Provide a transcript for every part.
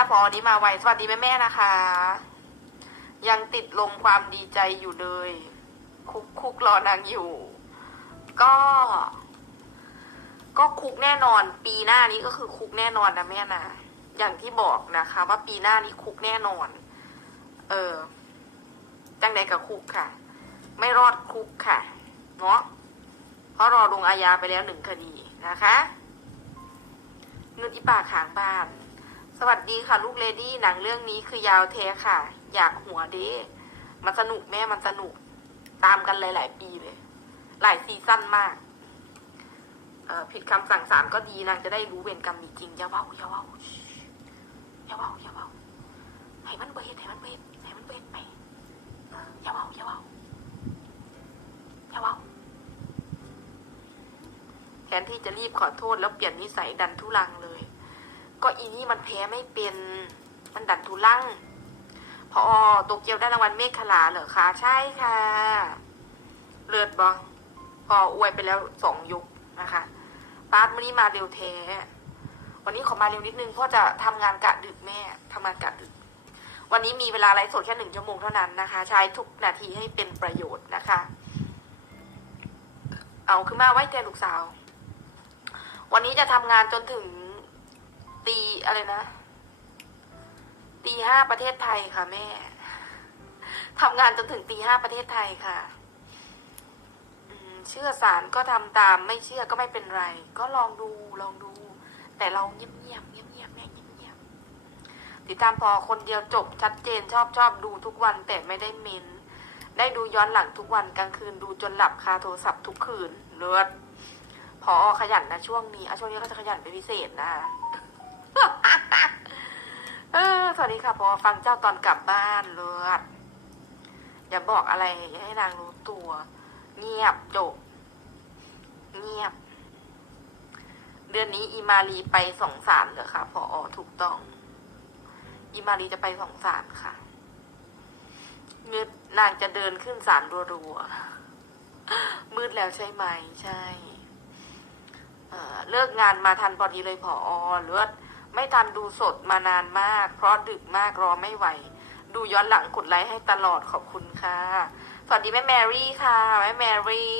จ้าพอวันนี้มาไวสวัสดีแม่แม่นะคะ ยังติดลมความดีใจอยู่เลย คุกคุกรอนางอยู่ ก็ ก็คุกแน่นอน ปีหน้านี้ก็คือคุกแน่นอนนะแม่นะอย่างที่บอกนะคะ ว่าปีหน้านี้คุกแน่นอน เออจังใดกับคุกค่ะ ไม่รอดคุกค่ะเนาะเพราะรอลงอาญาไปแล้วหนึ่งคดีนะคะเงินอีป่าขางบ้าน สวัสดีค่ะลูกเลดี้หนังเรื่องนี้คือยาวเทค่ะ อยากหัวเด้มันสนุกแม่มันสนุก ตามกันหลาย ๆ ปีเลย หลายซีซั่นมากเออผิดคำสั่งศาลก็ดีนางจะได้รู้เวรกรรมมีจริงอย่าเว้าอย่าเว้าอย่าเว้าอย่าเว้าให้มันเบิดให้มันเบิดให้มันเบิดไปอย่าเว้าอย่าเว้าอย่าเว้าแทนที่จะรีบขอโทษแล้วเปลี่ยนนิสัยดันทุลังเลย ก็อีนี่มันแพ้ไม่เป็น มันดันทุลังพอโตเกียวได้รางวัลเมฆขลาเหรอคะใช่ค่ะ เลิศบอพออวยไปแล้วสองยุคนะคะปาร์ตวันนี้มาเร็วแท้ วันนี้ขอมาเร็วนิดนึงเพราะจะทำงานกะดึกแม่ทำงานกะดึก วันนี้มีเวลาไลฟ์สดแค่หนึ่งชั่วโมงเท่านั้นนะคะ ใช้ทุกนาทีให้เป็นประโยชน์นะคะ เอาขึ้นมาไว้ใจลูกสาว วันนี้จะทำงานจนถึง ตีอะไรนะ ตีห้าประเทศไทยค่ะแม่ทำงานจนถึงตีห้าประเทศไทยค่ะเชื่อสารก็ทำตามไม่เชื่อก็ไม่เป็นไร ก็ลองดูลองดู แต่เราเงียบเงียบเงียบเงียบแม่เงียบเงียบติดตามพอคนเดียวจบชัดเจนชอบชอบดูทุกวันแต่ไม่ได้เมนได้ดูย้อนหลังทุกวันกลางคืนดูจนหลับคาโทรศัพท์ทุกคืนเลิศพอขยันนะช่วงนี้อะช่วงนี้ก็จะขยันเป็นพิเศษนะ เออสวัสดีค่ะพอฟังเจ้าตอนกลับบ้านเลิศอย่าบอกอะไรอย่าให้นางรู้ตัว เงียบจบ เงียบ เดือนนี้อีมารีไปสองสารเหรอคะพออถูกต้อง อีมารีจะไปสองสารค่ะเงืดนางจะเดินขึ้นสารรัวๆมืดแล้วใช่ไหม ใช่เออเลิกงานมาทันพอดีเลยพออเลือด ไม่ทันดูสดมานานมาก เพราะดึกมากรอไม่ไหว ดูย้อนหลังกดไลค์ให้ตลอดขอบคุณค่ะ สวัสดีแม่แมรี่ค่ะ แม่แมรี่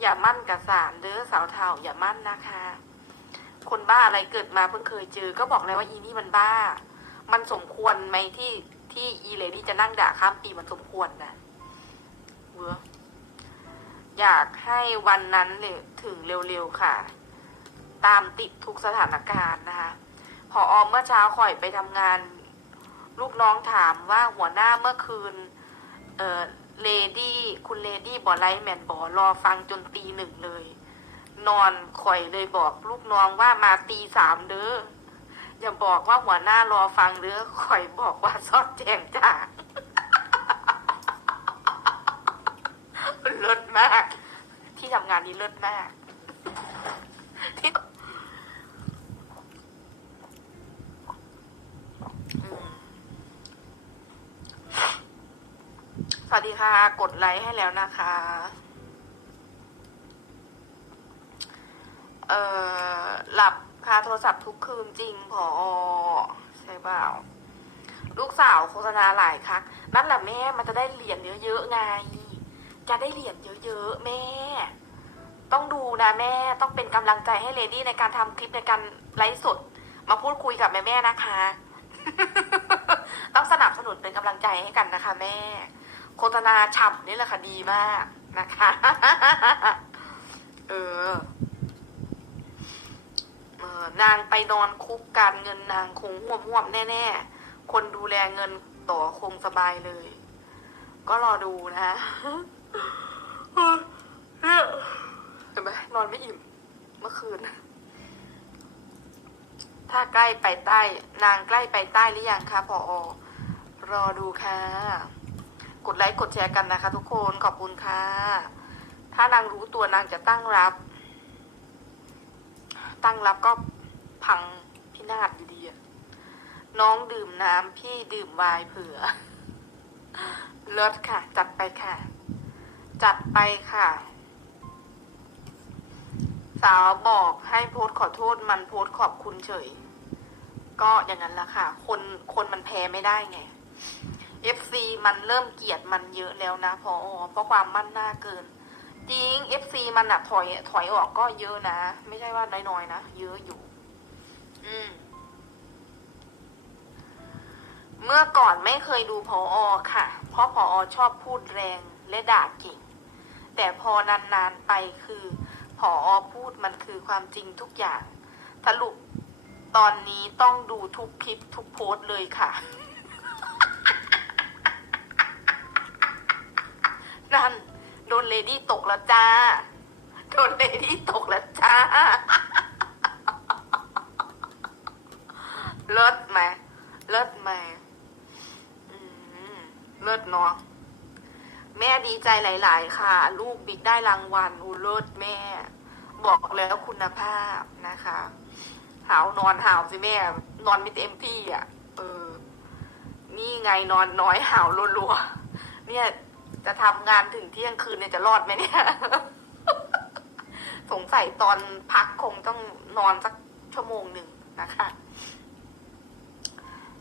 อย่ามั่นกับสารเด้อสาวเทาอย่ามั่นนะคะ คนบ้าอะไรเกิดมาเพิ่งเคยเจอ ก็บอกเลยว่าอีนี่มันบ้า มันสมควรไหมที่ที่อีเลดี้จะนั่งด่าข้ามปีมันสมควรนะเวออยากให้วันนั้นเลยถึงเร็วๆค่ะ ตามติดทุกสถานการณ์นะคะพออมเมื่อเช้าข่อยไปทำงาน ลูกน้องถามว่าหัวหน้าเมื่อคืนเออเลดี้คุณเลดี้บอไลท์แมนบอรอฟังจนตีหนึ่งเลย นอนข่อยเลยบอกลูกน้องว่ามาตีสามเด้ออย่าบอกว่าหัวหน้ารอฟังเด้อข่อยบอกว่าซอดแจงจ้าเลิศมาก ที่ทำงานนี้เลิศมาก ที่อืม สวัสดีค่ะ กดไลค์ให้แล้วนะคะ เอ่อ หลับคาโทรศัพท์ทุกคืนจริงพอใช่เปล่า ลูกสาวโฆษณาหลายครั้งนั่นแหละแม่มันจะได้เหรียญเยอะๆไง จะได้เหรียญเยอะๆแม่ ต้องดูนะแม่ต้องเป็นกำลังใจให้เลดี้ในการทำคลิปในการไลฟ์สด มาพูดคุยกับแม่แม่ๆนะคะ ต้องสนับสนุนเป็นกำลังใจให้กันนะคะ แม่ โฆษณาฉ่ำนี่แหละค่ะดีมากนะคะ เออ เออนางไปนอนคุกการเงินนางคงห่วมห่วมแน่ ๆ คนดูแลเงินต่อคงสบายเลย ก็รอดูนะเห็นไหมนอนไม่อิ่ม เมื่อคืน ถ้าใกล้ไปใต้ นางใกล้ไปใต้หรือยังคะพออรอดูค่ะ ดไลค์กดแชร์กันนะคะ ทุกคนขอบคุณค่ะ ถ้านางรู้ตัวนางจะตั้งรับ ตั้งรับก็พังพินาศอยู่ดีอะน้องดื่มน้ำพี่ดื่มไวน์เผื่อเลิศค่ะ จัดไปค่ะ จัดไปค่ะ สาวบอกให้โพสขอโทษมันโพสขอบคุณเฉย ก็อย่างนั้นละค่ะ คนคนมันแพ้ไม่ได้ไง FC มันเริ่มเกลียดมันเยอะแล้วนะพอเพราะความมั่นหน้าเกิน จริง FC มันอะถอยถอยออกก็เยอะนะ ไม่ใช่ว่าน้อยๆนะเยอะอยู่ อืมเมื่อก่อนไม่เคยดูพออค่ะ เพราะพออชอบพูดแรงและด่าเก่ง แต่พอนานๆไปคือพออพูดมันคือความจริงทุกอย่าง สรุปตอนนี้ต้องดูทุกคลิปทุกโพสต์เลยค่ะ นั่นโดนเลดี้ตกแล้วจ้า โดนเลดี้ตกแล้วจ้าเลิศไหมเลิศไหมเลิศเนาะแม่ดีใจหลาย ๆ ค่ะ ลูกบิ๊กได้รางวัลอูเลิศแม่ บอกแล้วคุณภาพนะคะ หาวนอนหาวสิแม่ นอนไม่เต็มที่อะ เออ นี่ไงนอนน้อยหาวรัวๆเนี่ย จะทำงานถึงเที่ยงคืนเนี่ยจะรอดไหมเนี่ย สงสัยตอนพักคงต้องนอนสักชั่วโมงหนึ่งนะคะ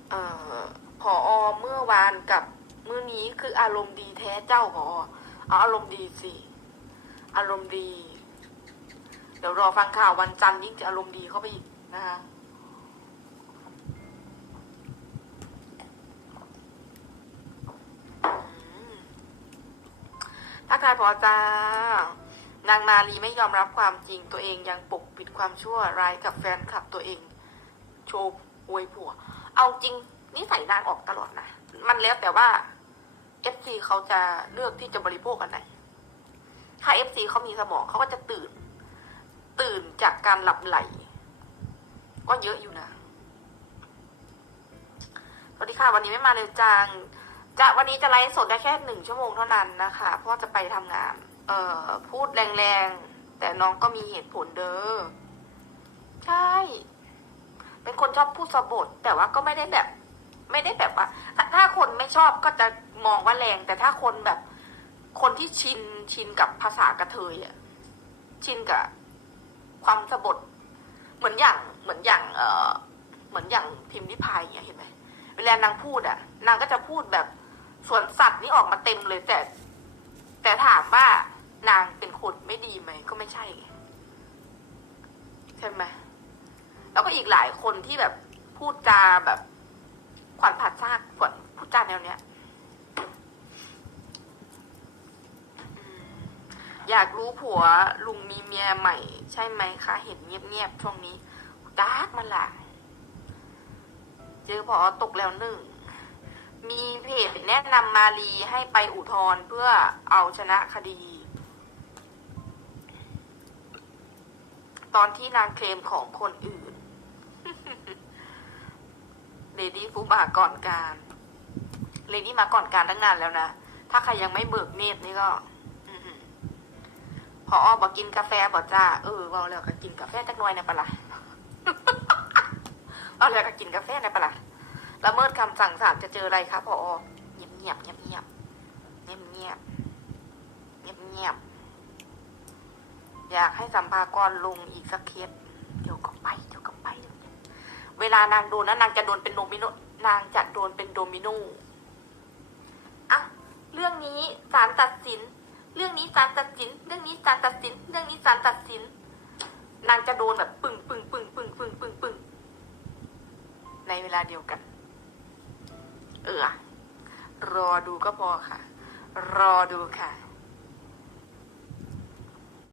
เอ่อพออเมื่อวานกับมื้อนี้คืออารมณ์ดีแท้เจ้าพอเอาอารมณ์ดีสิ อารมณ์ดี เดี๋ยวรอฟังข่าววันจันทร์ยิ่งจะอารมณ์ดีเข้าไปอีกนะคะอืม ทักทายพอจ้านางมาลีไม่ยอมรับความจริงตัวเองยังปกปิดความชั่วร้ายกับแฟนคลับตัวเอง โชว์อวยผัว เอาจริงนิสัยนางออกตลอดนะ มันแล้วแต่ว่า FC เขาจะเลือกที่จะบริโภคอันไหน ถ้า FC เขามีสมองเขาก็จะตื่น ตื่นจากการหลับไหล ก็เยอะอยู่นะสวัสดีค่ะวันนี้ไม่มาเลยจัง จะวันนี้จะไลฟ์สดได้แค่หนึ่งชั่วโมงเท่านั้นนะคะ เพราะว่าจะไปทำงาน เอ่อ พูดแรงๆ แต่น้องก็มีเหตุผลเด้อ ใช่ เป็นคนชอบพูดสะบทแต่ว่าก็ไม่ได้แบบ ไม่ได้แบบว่าถ้าถ้าคนไม่ชอบก็จะมองว่าแรง แต่ถ้าคนแบบ คนที่ชิน ชินกับภาษากระเทยอะชินกับความสะบทเหมือนอย่าง เหมือนอย่าง เออเหมือนอย่างพิมพ์ริพายอย่างเงี้ยเห็นไหมเวลานางพูดอะนางก็จะพูดแบบ สวนสัตว์นี่ออกมาเต็มเลยแต่ แต่ถามว่านางเป็นคนไม่ดีไหมก็ไม่ใช่ใช่ไหมแล้วก็อีกหลายคนที่แบบพูดจาแบบขวัญผัดซากขวัญพูดจาแนวเนี้ยอยากรู้ผัวลุงมีเมียใหม่ ใช่ไหมคะ เห็นเงียบๆช่วงนี้ดาร์กมันละเจอพอตกแล้วหนึ่ง มีเพจแนะนำมาลีให้ไปอุทธรณ์เพื่อเอาชนะคดี ตอนที่นางเคลมของคนอื่นเลดี้ฟูมาก่อนการเลดี้มาก่อนการตั้งนานแล้วนะ ถ้าใครยังไม่เบิกเนตรนี่ก็อืออพอบอกกินกาแฟบอกจ้า เออเอาแล้วก็กินกาแฟจักหน่อยนะปะล่ะเอาแล้วก็กินกาแฟนะปะล่ะ ละเมิดคำสั่งศาลจะเจออะไรคะพอเงียบเงียบเงียบเงียบเงียบเงียบเงียบเงียบอยากให้สัมภากรลงอีกสักเคสเดี๋ยวก็ไปเดี๋ยวก็ไปเวลานางโดนนะนางจะโดนเป็นโดมิโนนางจะโดนเป็นโดมิโนอะเรื่องนี้ศาลตัดสิน เรื่องนี้ศาลตัดสิน เรื่องนี้ศาลตัดสิน เรื่องนี้ศาลตัดสิน นางจะโดนแบบปึ้งปึ้งปึ้งปึ้งปึ้งปึ้งปึ้งในเวลาเดียวกัน อรอดูก็พอค่ะ รอดูค่ะ